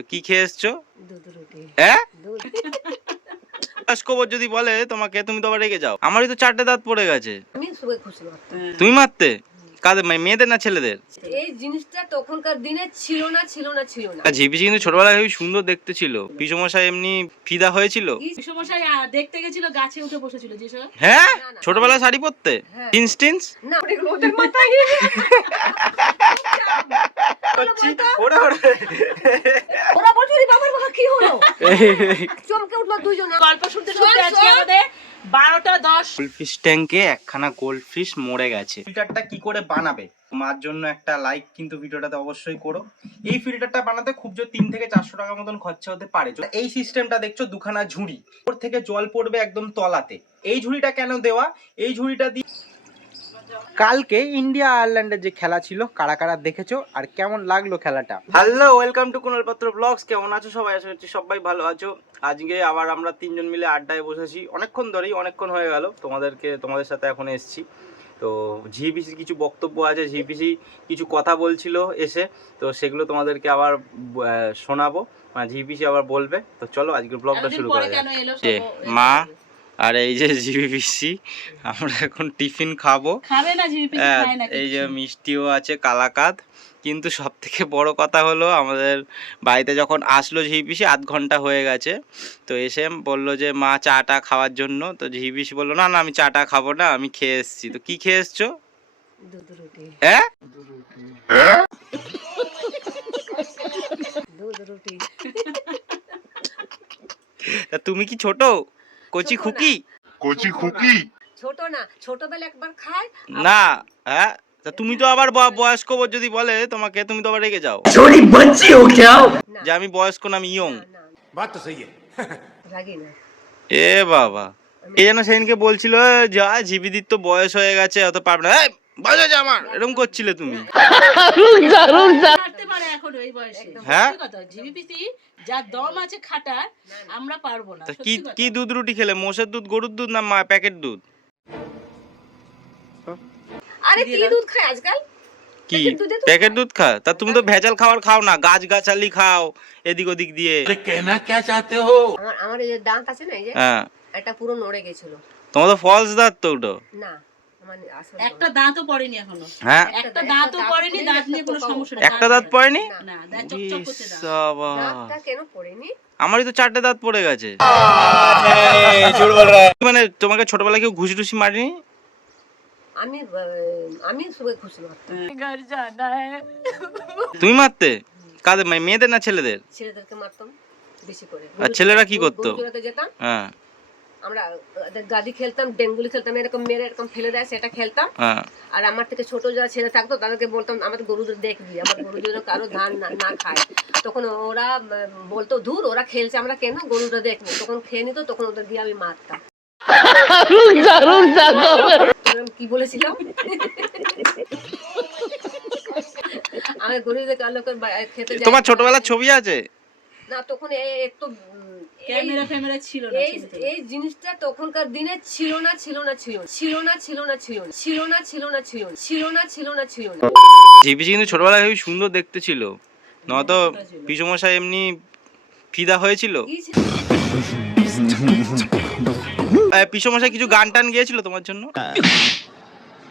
তো কি খেয়ে এসছো? দুধ রুটি। হ্যাঁ, দুধ। খবর যদি বলে তোমাকে, তুমি তো আবার রেগে যাও। আমারই তো 4টে দাঁত পড়ে গেছে। আমি সবাই খুশি মারতাম। তুমি মারতে? কাদের, মেয়েদের না ছেলেদের? এই জিনিসটা তখনকার দিনে ছিল না। ঝিপিঝি কিন্তু ছোটবেলায় খুবই সুন্দর দেখতে ছিল। পিসমশাই এমনি ফিদা হয়েছিল। পিসমশাই দেখতে গেছিল, গাছে উঠে বসেছিল যে সব। হ্যাঁ, না, না। ছোটবেলায় শাড়ি পরতে? হ্যাঁ। জিন্স টিন্স? না, ওদের মাথায় ওরে ওরে। ওরা বলছে ওরে বাবার বাবা কি হলো? চমকে উঠলো দুইজন। গল্প শুনতে শুনতে আজকে আমাদের 12টা 10। গোল্ডফিশ ট্যাঙ্কে একখানা গোল্ডফিশ মরে গেছে। ফিল্টারটা কি করে বানাবে, মার জন্য একটা লাইক কিন্তু ভিডিওটাতে অবশ্যই করো। এই ফিল্টারটা বানাতে খুব জোর 3 থেকে 400 টাকা মতন খরচা হতে পারে। এই সিস্টেমটা দেখছো, দুখানা ঝুড়ি, ওর থেকে জল পড়বে একদম তলাতে। এই ঝুড়িটা কেন দেওয়া? এই ঝুড়িটা দিয়ে কালকে ইন্ডিয়া আয়ারল্যান্ডের যে খেলা ছিল, কারা কারা দেখেছো আর কেমন লাগলো খেলাটা? হ্যালো, ওয়েলকাম টু কুনাল পাত্র ব্লগস। কেমন আছো সবাই? আশা করছি সবাই ভালো আছো। আজকে আবার আমরা 3 জন মিলে আড্ডায় বসেছি। অনেকক্ষণ হয়ে গেল তোমাদের সাথে এখন এসেছি। তো ঝিপিসি কিছু বক্তব্য আছে, ঝিপিসি কিছু কথা বলছিল এসে, তো সেগুলো তোমাদেরকে আবার শোনাবো, মানে ঝিপিসি আবার বলবে। তো চলো আজকের ব্লগটা শুরু করা যাক। যে মা আর এই যে ঝিপিসি, আমরা এখন টিফিন খাবো। খাবে না ঝিপিসি, খায় না। এই যে মিষ্টিও আছে, কালাকাদ। কিন্তু সব থেকে বড় কথা হলো, আমাদের বাড়িতে যখন আসলো ঝিপিসি, 1/2 ঘন্টা হয়ে গেছে, তো এসে বললো যে মা চাটা খাওয়ার জন্য। তো ঝিপিসি বললো না না, আমি চাটা খাবো না, আমি খেয়ে এসছি। তো কি খেয়ে এসছো? দুধ রুটি। হ্যাঁ, দুধ রুটি। তা তুমি কি ছোট কচি ছোট খুকি? ছোট না, ছোটবেলা একবার খায়। না, হ্যাঁ, তা তুমি তো আবার বয়স্ক যদি বলে তোমাকে, তুমি তো আবার রেগে যাও না, যে আমি বয়স্ক না, আমি ইয়ং। না, রাগি না। এ বাবা, এই যেন সেদিনকে বলছিল যা ঝিপিদির তো বয়স হয়ে গেছে, অত পারবে না, বয়স হয়েছে আমার, এরকম করছিলে তুমি। খাটতে পারে এখন এই বয়সে। হ্যাঁ? সত্যি কথা, ঝিপিসি যা দম আছে খাটার, আমরা পারবো না। তা সত্যি কথা। কি দুধ রুটি খেলে? মোষের দুধ, গরুর দুধ না প্যাকেট দুধ? আরে কি দুধ খায় আজকাল? কি প্যাকেট দুধে তো প্যাকেট দুধ খা? তা তুমি তো ভেজাল খাবার খাও না, গাছগাছালি খাও এদিক ওদিক দিয়ে। আমার এই যে দাঁত আছে না, এই যে হ্যাঁ, এটা পুরো নড়ে গেছিল। তোমার তো ফলস দাঁত তো ওটা। না, আমার আসল একটা দাঁতও পড়েনি এখনো। হ্যাঁ, একটা দাঁতও পড়েনি, দাঁত নিয়ে কোনো সমস্যা নেই। একটা দাঁত পড়েনি? না, দাঁত চকচক করছে দাঁত। বাবা, দাঁতটা কেন পড়েনি? আমারই তো 4টে দাঁত পড়ে গেছে। মানে তোমাকে ছোটবেলায় কেউ ঘুষি টুসি মারিনি? আমি সবাই খুশি মারতাম। তুমি মারতে? কাদের, মেয়েদের না ছেলেদের? ছেলেদেরকে মারতাম বেশি করে। আর ছেলেরা কি করতো? গরু চড়াতে যেতাম, হ্যাঁ আমরা গাদি খেলতাম, ডেঙ্গুলি খেলতাম, এরকম মেরে এরকম ফেলে দেয় সেটা খেলতাম। হ্যাঁ। আর আমার থেকে ছোট যারা ছেলে থাকতো তাদেরকে বলতাম আমাদের গরুদের দেখবি, আমার গরুদের কারো ধান না খায়। তখন ওরা বলতো ধুর, ওরা খেলছে, আমরা কেন গরুটা দেখবো। তখন খেয়ে নিত, তখন ওদের দিয়ে আমি মারতাম। কি বলেছিলাম? আমি গরুদের লোকের খেতে যাই। তোমার ছোটবেলার ছবি আছে? না, তখন একটু ক্যামেরা ফ্যামেরা ছিল না। এই জিনিসটা তখনকার দিনে ছিল না। ঝিপিঝি কিন্তু ছোটবেলায় খুবই সুন্দর দেখতে ছিল, নয়তো পিসমশাই এমনি ফিদা হয়েছিল। পিসমশাই কিছু গান টান গিয়েছিল তোমার জন্য?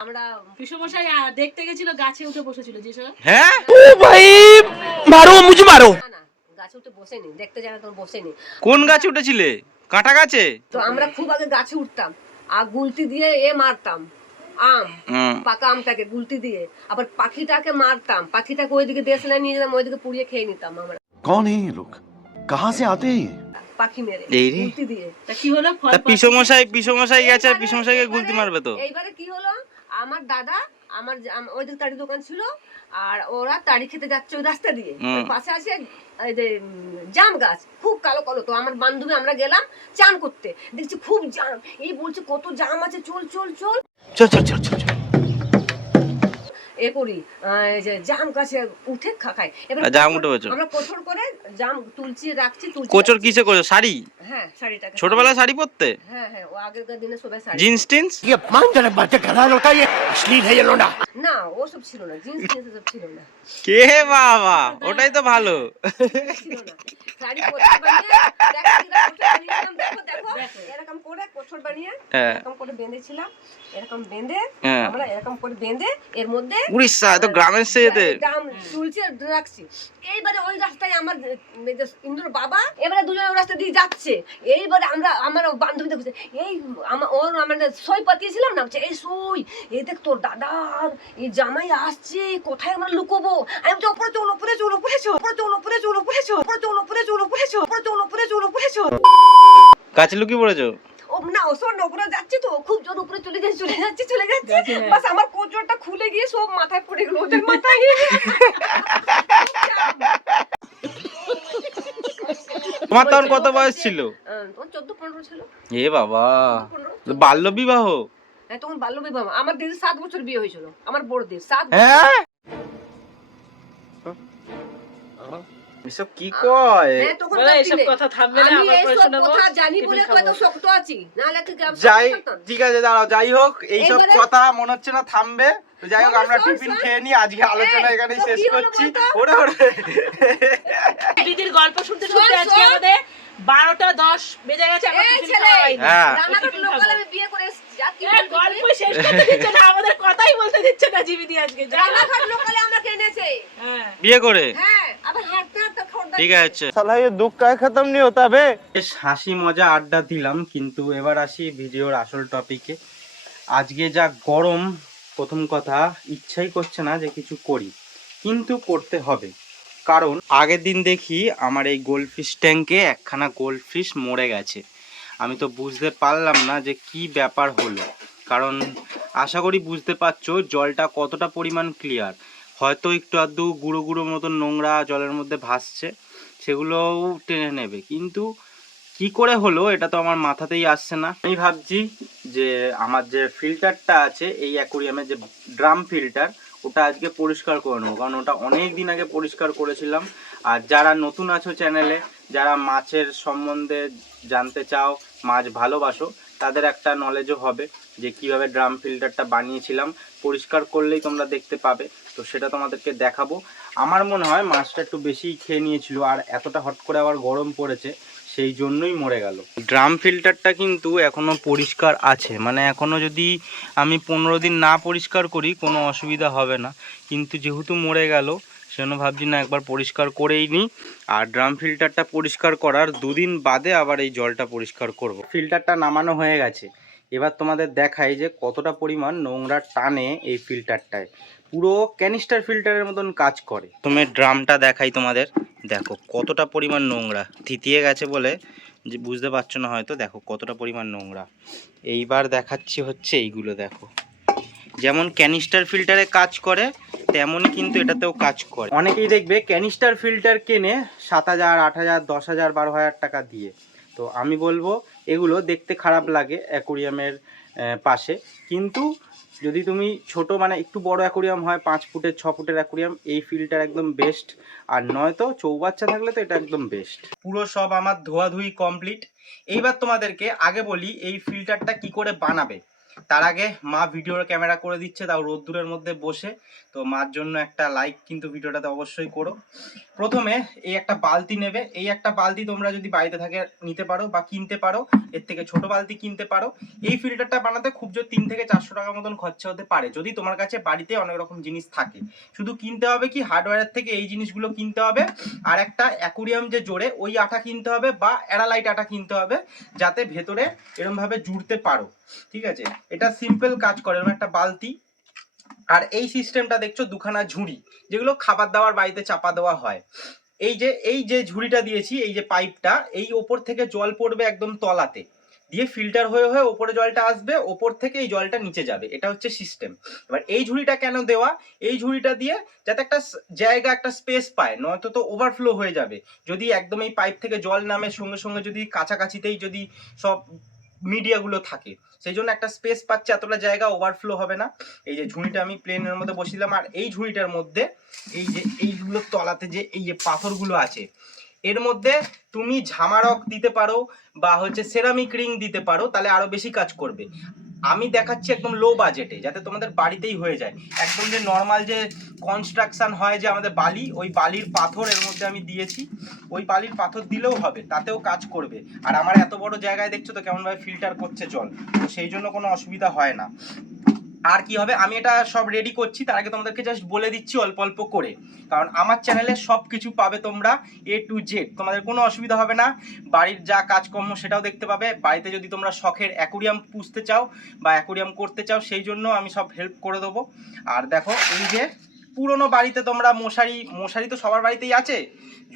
আমরা পিসমশাই দেখতে গেছিল, গাছে উঠে বসেছিল যে সব। হ্যাঁ, ও ভাই মারো, মুঝে মারো। না, গাছে উঠে বসেনি, দেখতে যারা তখন বসেনি। কোন গাছে উঠেছিলে? কাঁটা গাছে? তো আমরা খুব আগে গাছে উঠতাম আর গুলতি দিয়ে মারতাম আম, পাকা আমটাকে গুলতি দিয়ে। আবার পাখিটাকে মারতাম, পাখিটাকে ওইদিকে দেশে নিয়ে যেতাম, ওইদিকে পুড়িয়ে খেয়ে নিতাম আমরা। कौन है ये लोग, कहाँ से आते हैं ये? পাখি মেরে এই রে। গুলতি দিয়ে। তা কি হলো? ফল তা পিসমশাই গেছে, আর পিসমশাইকে গুলতি মারবে তো? এইবারে কি হলো, আমার দাদা ওইদিকে তাড়ি দোকান ছিল, আর ওরা তাড়ি খেতে যাচ্ছে ওই রাস্তা দিয়ে। ওই পাশে আছে এই যে জাম গাছ, খুব কালো কালো। তো আমার বান্ধবী আমরা গেলাম চান করতে, দেখছি খুব জাম। এই বলছে কত জাম আছে, চল চল চল। चल चल चल चल चल। এ করি এই যে জাম গাছে উঠে খাই। এবার জাম উঠে বলছো? আমরা কোচর করে জাম তুলছি রাখছি। কোচর কিসে করছো? শাড়ি? হ্যাঁ শাড়িটাকে। ছোটবেলায় শাড়ি পরতে? হ্যাঁ হ্যাঁ, ও আগেকার দিনে সবাই শাড়ি। জিন্স টিন্স? ये अपमानजनक बातें कर रहा है लौटा, ये अश्लील है ये लौंडा। না ওসব ছিল না, জিন্স সব ছিল না। কে বাবা, ওটাই তো ভালো। ছিল না। শাড়ি কোচর বানিয়ে দেখো কিরা কোচর বানিয়েছিলাম, দেখো এরকম করে কোচর বানিয়ে এরকম করে বেঁধেছিলাম, এরকম বেঁধে আমরা এরকম করে বেঁধে এর মধ্যে উড়িষ্যা তো গ্রামের সেতে জাম তুলছি রাখছি। এইবারে ওই রাস্তায় আমার ইন্দুর বাবা এবারে দুজন ওই রাস্তা দিয়ে যাচ্ছে। এইবারে আমরা আমার বান্ধবী দেখছে এই ওর আমরা সই পাতিয়েছিলাম না, এই সই এই দেখ তোর দাদার এই জামাই আসছে, কোথায় আমরা লুকোবো? আমি বলছি ওপরে চল, ওপরে চল, ওপরে চল, ওপরে চল, ওপরে চল, ওপরে চল, ওপরে চল, ওপরে চল, ওপরে চল, ওপরে চল, ওপরে চল, ওপরে চল। কাছে লুকিয়ে পড়েছো? ও না ও শোন, উপরে যাচ্ছি তো খুব জোর উপরে চলে যাচ্ছে। বাস আমার কোচরটা খুলে গিয়ে সব মাথায় পড়ে গেল, ওদের মাথায়। তোমার তখন কত বয়স ছিল? তখন 14-15 ছিল। এ বাবা, বাল্য বিবাহ? হ্যাঁ তখন বাল্য বিবাহ। আমার দিদির 7 বছর বিয়ে হয়েছিল, আমার বড় দিদির 7 বছর। হ্যাঁ এসব কি কয়? হ্যাঁ তখন এইসব কথা থামবে না, আমি আমার এইসব প্রশ্ন কথা জানি বলে তো এত শক্ত আছি, নাহলে তুই যাই, ঠিক আছে দাঁড়াও, যাই হোক এইসব এবারে- কথা মনে হচ্ছে না থামবে। তো যাই হোক শোন, আমরা শোন, টিফিন শোন। খেয়ে নি, আজকে আলোচনা এই, এখানেই তো শেষ কি হলো করছি। বলতো? ওরে ওরে দিদির গল্প শুনতে শুনতে শোন, আজকে শোন। আমাদের 12টা 10 বেজে গেছে, আমরা এই টিফিন ছেলে, খাওয়া হয়নি। হ্যাঁ। রানাঘাট লোকাল আমি বিয়ে করে এসেছি। যা কি বলবি গল্প তুই? শেষ করতে দিচ্ছে না, আমাদের কথাই বলতে দিচ্ছে না জিবিদি আজকে। রানাঘাট লোকালে আমরা কিনেছে। হ্যাঁ বিয়ে করে? হ্যাঁ আবার হাঁটতে হাঁটতে খড়দা। ঠিক আছে। সালা ये दुख का खत्म नहीं होता बे। বেশ হাসি মজা আড্ডা দিলাম, কিন্তু এবার আসি ভিডিওর আসল টপিকে। আজকে যা গরম, প্রথম কথা ইচ্ছাই করছে না যে কিছু করি, কিন্তু করতে হবে। কারণ আগের দিন দেখি আমার এই গোল্ডফিশ ট্যাঙ্কে একখানা গোল্ডফিশ মরে গেছে। আমি তো বুঝতে পারলাম না যে কি ব্যাপার হলো। কারণ আশা করি বুঝতে পারছো জলটা কতটা পরিমাণ ক্লিয়ার। হয়তো একটু আধটু গুঁড়ো গুঁড়ো মতন নোংরা জলের মধ্যে ভাসছে, সেগুলোও টেনে নেবে, কিন্তু কি করে হলো এটা তো আমার মাথাতেই আসছে না। আমি ভাবছি যে আমার যে ফিল্টারটা আছে এই অ্যাকোরিয়ামে, যে ড্রাম ফিল্টার, ওটা আজকে পরিষ্কার করে নেবো। কারণ ওটা অনেক দিন আগে পরিষ্কার করেছিলাম। আর যারা নতুন আছো চ্যানেলে, যারা মাছের সম্বন্ধে জানতে চাও, মাছ ভালোবাসো, তাদের একটা নলেজও হবে যে কিভাবে ড্রাম ফিল্টারটা বানিয়েছিলাম। পরিষ্কার করলেই তোমরা দেখতে পাবে, তো সেটা তোমাদেরকে দেখাবো। আমার মনে হয় মাছটা একটু বেশিই খেয়ে নিয়েছিল, আর এতটা হট করে আবার গরম পড়েছে, সেই জন্যই মরে গেল। ড্রাম ফিল্টারটা কিন্তু এখনো পরিষ্কার আছে, মানে এখনো যদি আমি 15 দিন না পরিষ্কার করি কোনো অসুবিধা হবে না, কিন্তু যেহেতু মরে গেল সেজন্য ভাবছি না একবার পরিষ্কার করেই নিই। আর ড্রাম ফিল্টারটা পরিষ্কার করার 2 দিন বাদে আবার এই জলটা পরিষ্কার করব। ফিল্টারটা নামানো হয়ে গেছে, এবার তোমাদের দেখাই যে কতটা পরিমাণ নোংরা টানে এই ফিল্টারটায়। পুরো ক্যানিস্টার ফিল্টারের মতন কাজ করে। তুমি ড্রামটা দেখাই তোমাদের, দেখো কতটা পরিমাণ নোংরা থিতিয়ে গেছে বলে যে বুঝতে পারছো না হয়তো, দেখো কতটা পরিমাণ নোংরা। এইবার দেখাচ্ছি হচ্ছে এইগুলো, দেখো যেমন ক্যানিস্টার ফিল্টারে কাজ করে তেমনই কিন্তু এটাতেও কাজ করে। অনেকেই দেখবে ক্যানিস্টার ফিল্টার কেনে 7,000, 8,000, 10,000, 12,000 টাকা দিয়ে। তো আমি বলবো এগুলো দেখতে খারাপ লাগে অ্যাকোরিয়ামের পাশে, কিন্তু যদি তুমি ছোট মানে একটু বড় অ্যাকোরিয়াম হয়, 5 ফুটের 6 ফুটের অ্যাকোরিয়াম, এই ফিল্টার একদম বেস্ট। আর নয়তো চৌবাচ্চা থাকলে তো এটা একদম বেস্ট। পুরো সব আমার ধোয়াধুয়ি কমপ্লিট। এইবার তোমাদেরকে আগে বলি এই ফিল্টারটা কি করে বানাবে। তার আগে মা ভিডিওর ক্যামেরা করে দিচ্ছে, তাও রোদ্দুরের মধ্যে বসে। তো মার জন্য একটা লাইক কিন্তু ভিডিওটাতে অবশ্যই করো। প্রথমে এই একটা বালতি নেবে, এই একটা বালতি তোমরা যদি বাড়িতে থাকে নিতে পারো বা কিনতে পারো, এর থেকে ছোট বালতি কিনতে পারো। এই ফিল্টারটা বানাতে খুব জোর 3 থেকে 400 টাকা মতন খরচা হতে পারে, যদি তোমার কাছে বাড়িতে অনেক রকম জিনিস থাকে। শুধু কিনতে হবে কি হার্ডওয়্যারের থেকে এই জিনিসগুলো কিনতে হবে, আর একটা অ্যাকোরিয়াম যে জোড়ে ওই আঠা কিনতে হবে বা অ্যারালাইট আঠা কিনতে হবে, যাতে ভেতরে এরকম ভাবে জুড়তে পারো। ঠিক আছে, এটা সিম্পল কাজ করে। এরকম একটা বালতি, আর এই সিস্টেমটা দেখছো দুখানা ঝুড়ি, যেগুলো খাবার দাবার বাড়িতে চাপা দেওয়া হয়। এই যে ঝুড়িটা দিয়েছি, এই যে পাইপটা, এই ওপর থেকে জল পড়বে একদম তলাতে, দিয়ে ফিল্টার হয়ে হয়ে ওপরে জলটা আসবে, ওপর থেকে এই জলটা নিচে যাবে। এটা হচ্ছে সিস্টেম। এবার এই ঝুড়িটা কেন দেওয়া, এই ঝুড়িটা দিয়ে যাতে একটা জায়গা, একটা স্পেস পায়, নয়তো তো ওভারফ্লো হয়ে যাবে। যদি একদম এই পাইপ থেকে জল নামে সঙ্গে সঙ্গে যদি কাছাকাছিতেই যদি সব মিডিয়াগুলো থাকে, সেই জন্য একটা স্পেস পাচ্ছে, এতটা জায়গা ওভারফ্লো হবে না। এই যে ঝুড়িটা আমি প্লেনের মধ্যে বসিলাম, আর এই ঝুড়িটার মধ্যে এই যে এইগুলোর তলাতে যে এই যে পাথরগুলো আছে, এর মধ্যে তুমি ঝামারক দিতে পারো বা হচ্ছে সেরামিক রিং দিতে পারো, তাহলে আরো বেশি কাজ করবে। আমি দেখাচ্ছি একদম লো বাজেটে, যাতে তোমাদের বাড়িতেই হয়ে যায়। একদম যে নর্মাল যে কনস্ট্রাকশন হয় যে আমাদের বালি, ওই বালির পাথর এর মধ্যে আমি দিয়েছি। ওই বালির পাথর দিলেও হবে, তাতেও কাজ করবে। আর আমার এত বড় জায়গায় দেখছো তো কেমন ভাবে ফিল্টার করছে জল, তো সেই জন্য কোনো অসুবিধা হয় না। আর কি হবে, আমি এটা সব রেডি করছি, তার আগে তোমাদেরকে জাস্ট বলে দিচ্ছি অল্প অল্প করে, কারণ আমার চ্যানেলে সব কিছু পাবে তোমরা A to Z, তোমাদের কোনো অসুবিধা হবে না। বাড়ির যা কাজকর্ম সেটাও দেখতে পাবে। বাড়িতে যদি তোমরা শখের অ্যাকোরিয়াম পুষতে চাও বা অ্যাকোরিয়াম করতে চাও, সেই জন্য আমি সব হেল্প করে দেবো। আর দেখো এই যে পুরোনো বাড়িতে তোমরা মশারি তো সবার বাড়িতেই আছে,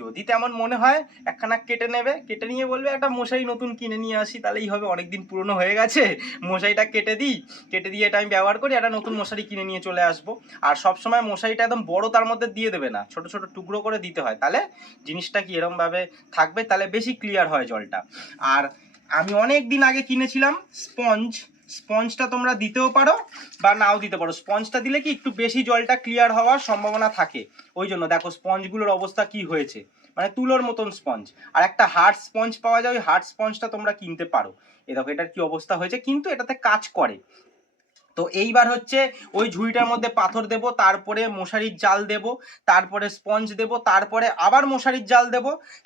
যদি তেমন মনে হয় একখানা কেটে নেবে, কেটে নিয়ে বলবে একটা মশারি নতুন কিনে নিয়ে আসি, তাহলেই হবে। অনেকদিন পুরনো হয়ে গেছে, মশারিটা কেটে দিয়ে এটা আমি ব্যবহার করি, একটা নতুন মশারি কিনে নিয়ে চলে আসবো। আর সবসময় মশারিটা একদম বড় তার মধ্যে দিয়ে দেবে না, ছোট ছোট টুকরো করে দিতে হয়, তাহলে জিনিসটা কি এরকম ভাবে থাকবে, তাহলে বেশি ক্লিয়ার হয় জলটা। আর আমি অনেক দিন আগে কিনেছিলাম স্পঞ্জটা তোমরা দিতেও পারো বা নাও দিতে পারো। স্পঞ্জটা দিলে কি একটু বেশি জলটা ক্লিয়ার হওয়ার সম্ভাবনা থাকে, ওই জন্য দেখো স্পঞ্জগুলোর অবস্থা কি হয়েছে, মানে তুলোর মতন স্পঞ্জ। আর একটা হার্ড স্পঞ্জ পাওয়া যায়, ওই হার্ড স্পঞ্জটা তোমরা কিনতে পারো। এ দেখো এটার কি অবস্থা হয়েছে, কিন্তু এটাতে কাজ করে। তো এইবার হচ্ছে ওই ঝুড়িটার মধ্যে পাথর দেব, তারপরে মশারির জাল দেব, তারপরে স্পঞ্জ দেব, তারপরে আবার মশারির জাল দেব,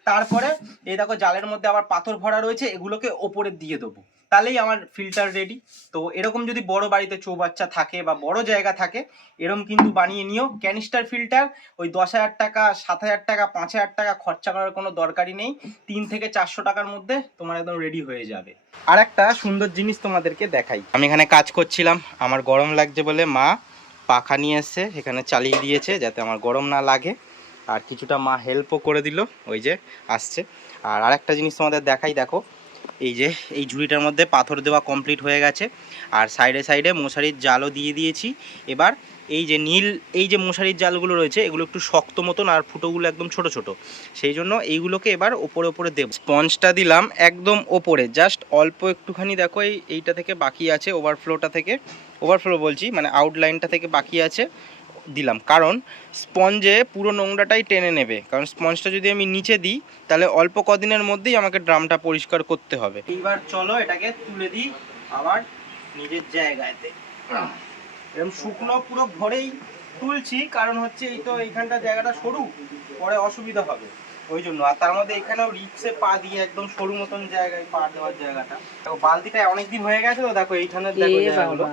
তারপরে এই দেখো জালের মধ্যে আবার পাথর ভরা রয়েছে, এগুলোকে ওপরে দিয়ে দেবো, তাহলেই আমার ফিল্টার রেডি। তো এরকম যদি বড় বাড়িতে চৌবাচ্চা থাকে বা বড় জায়গা থাকে, এরকম কিন্তু বানিয়ে নিও। ক্যানিস্টার ফিল্টার ওই 10,000 টাকা, 7,000 টাকা, 5,000 টাকা খরচা করার কোনো দরকারই নেই। 3 থেকে 400 টাকার মধ্যে তোমার একদম রেডি হয়ে যাবে। আর একটা সুন্দর জিনিস তোমাদেরকে দেখাই, আমি এখানে কাজ করছিলাম, আমার গরম লাগছে বলে মা পাখা নিয়ে এসে এখানে চালিয়ে দিয়েছে যাতে আমার গরম না লাগে, আর কিছুটা মা হেল্পও করে দিল, ওই যে আসছে। আর আরেকটা জিনিস তোমাদের দেখাই, দেখো এই যে এই ঝুড়িটার মধ্যে পাথর দেওয়া কমপ্লিট হয়ে গেছে, আর সাইডে সাইডে মশারির জালও দিয়ে দিয়েছি। এবার এই যে নীল এই যে মশারির জালগুলো রয়েছে, এগুলো একটু শক্ত মতন, আর ফুটোগুলো একদম ছোট ছোট, সেই জন্য এইগুলোকে এবার ওপরে ওপরে দেব। স্পঞ্জটা দিলাম একদম ওপরে, জাস্ট অল্প একটুখানি, দেখো এইটা থেকে বাকি আছে, ওভারফ্লো বলছি মানে আউটলাইনটা থেকে বাকি আছে, দিলাম। কারণ স্পঞ্জে পুরো নোংরাটাই টেনে নেবে, কারণ স্পঞ্জটা যদি আমি নিচে দিই তাহলে অল্প কদিনের মধ্যেই আমাকে ড্রামটা পরিষ্কার করতে হবে। এইবার চলো এটাকে তুলে দিই আবার নিজের জায়গাতে। এরকম শুকনো পুরো ভরেই তুলছি, কারণ হচ্ছে এই তো এইখানটা জায়গাটা সরু, পরে অসুবিধা হবে ওই জন্য। আর তার মধ্যে এখানেও রিক্সে পা দিয়ে একদম সরু মতন জায়গায় পা দেওয়ার জায়গাটা, দেখো বালতিটা অনেকদিন হয়ে গেছে তো, দেখো এইখানে দেখো জায়গাগুলো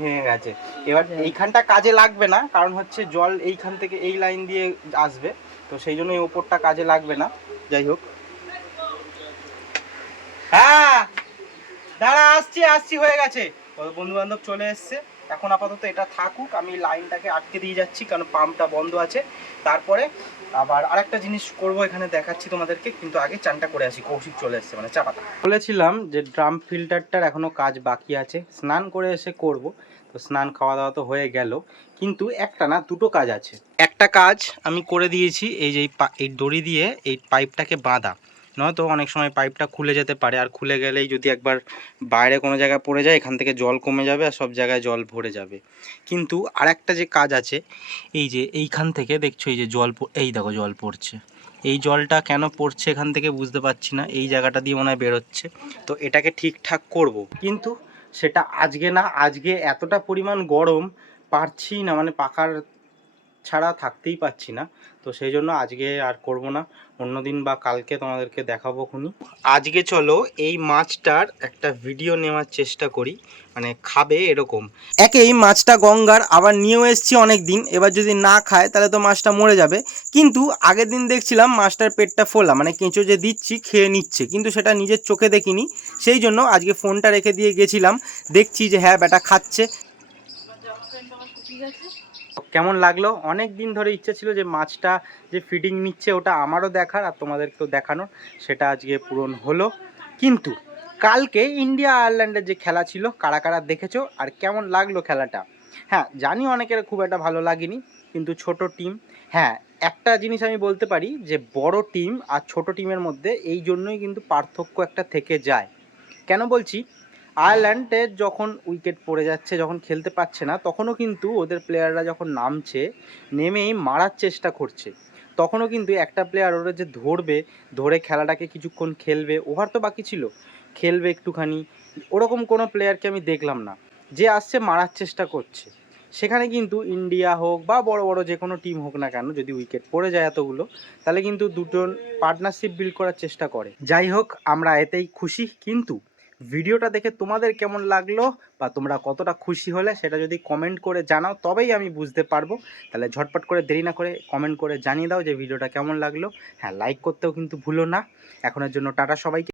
ভেঙে গেছে। এবার এইখানটা কাজে লাগবে না, কারণ হচ্ছে জল এইখান থেকে এই লাইন দিয়ে আসবে, তো সেই জন্য এই ওপরটা কাজে লাগবে না। যাই হোক, হ্যাঁ দাঁড়া আসছি হয়ে গেছে, বন্ধু বান্ধব চলে এসছে। এখন আপাতত এটা থাকুক, আমি লাইনটাকে আটকে দিয়ে যাচ্ছি কারণ পাম্পটা বন্ধ আছে। তারপরে আবার আরেকটা জিনিস করব, এখানে দেখাচ্ছি তোমাদেরকে, কিন্তু আগে চানটা করে আসি। কৌশিক চলে এসছে, মানে চাপাতা। বলেছিলাম যে ড্রাম ফিল্টারটার এখনো কাজ বাকি আছে, স্নান করে এসে করব। তো স্নান খাওয়া দাওয়া তো হয়ে গেল, কিন্তু একটা না দুটো কাজ আছে। একটা কাজ আমি করে দিয়েছি, এই যে এই দড়ি দিয়ে এই পাইপটাকে বাঁধা, নয়তো অনেক সময় পাইপটা খুলে যেতে পারে, আর খুলে গেলেই যদি একবার বাইরে কোনো জায়গায় পড়ে যায়, এখান থেকে জল কমে যাবে আর সব জায়গায় জল ভরে যাবে। কিন্তু আরেকটা যে কাজ আছে, এই যে এইখান থেকে দেখছো এই যে এই দেখো জল পড়ছে, এই জলটা কেন পড়ছে এখান থেকে বুঝতে পারছি না, এই জায়গাটা দিয়ে মনে হয় বেরোচ্ছে। তো এটাকে ঠিকঠাক করব, কিন্তু সেটা আজকে না, আজকে এতটা পরিমাণ গরম পারছি না, মানে পাখার ছাড়া থাকতেই পাচ্ছি না। তো সেই জন্য আজকে আর করব না, অন্যদিন বা কালকে তোমাদেরকে দেখাবো খুনি। আজকে চলো এই মাছটার একটা ভিডিও নেওয়ার চেষ্টা করি, মানে খাবে এরকম। এই মাছটা গঙ্গার, আবার নিয়েও এসছি অনেক দিন, এবার যদি না খায় তাহলে তো মাছটা মরে যাবে। কিন্তু আগের দিন দেখছিলাম মাছটার পেটটা ফোলা, মানে কেঁচো যে দিচ্ছি খেয়ে নিচ্ছে, কিন্তু সেটা নিজের চোখে দেখিনি, সেই জন্য আজকে ফোনটা রেখে দিয়ে গেছিলাম, দেখছি যে হ্যাঁ বেটা খাচ্ছে। কেমন লাগলো? অনেক দিন ধরে ইচ্ছে ছিল যে মাছটা যে ফিডিং নিচ্ছে ওটা আমারও দেখার আর তোমাদেরকেও দেখানোর, সেটা আজকে পূরণ হলো। কিন্তু কালকে ইন্ডিয়া আয়ারল্যান্ডের যে খেলা ছিল, কারা কারা দেখেছো আর কেমন লাগলো খেলাটা? হ্যাঁ জানি অনেকের খুব একটা ভালো লাগেনি, কিন্তু ছোট টিম, হ্যাঁ একটা জিনিস আমি বলতে পারি যে বড় টিম আর ছোট টিমের মধ্যে এই জন্যই কিন্তু পার্থক্য একটা থেকে যায়। কেন বলছি, আয়ারল্যান্ডের যখন উইকেট পড়ে যাচ্ছে, যখন খেলতে পারছে না, তখনও কিন্তু ওদের প্লেয়াররা যখন নামছে, নেমেই মারার চেষ্টা করছে, তখনও কিন্তু একটা প্লেয়ার ওরা যে ধরে খেলাটাকে কিছুক্ষণ খেলবে, ওভার তো বাকি ছিল, খেলবে একটুখানি, ওরকম কোনো প্লেয়ারকে আমি দেখলাম না। যে আসছে মারার চেষ্টা করছে। সেখানে কিন্তু ইন্ডিয়া হোক বা বড় বড় যে কোনো টিম হোক না কেন, যদি উইকেট পড়ে যায় এতগুলো, তাহলে কিন্তু দুজন পার্টনারশিপ বিল্ড করার চেষ্টা করে। যাই হোক, আমরা এতেই খুশি। কিন্তু ভিডিওটা দেখে তোমাদের কেমন লাগলো বা তোমরা কতটা খুশি হলে সেটা যদি কমেন্ট করে জানাও, তবেই আমি বুঝতে পারবো। তাহলে ঝটপট করে দেরি না করে কমেন্ট করে জানিয়ে দাও যে ভিডিওটা কেমন লাগলো। হ্যাঁ, লাইক করতেও কিন্তু ভুলো না। এখনের জন্য টাটা সবাইকে।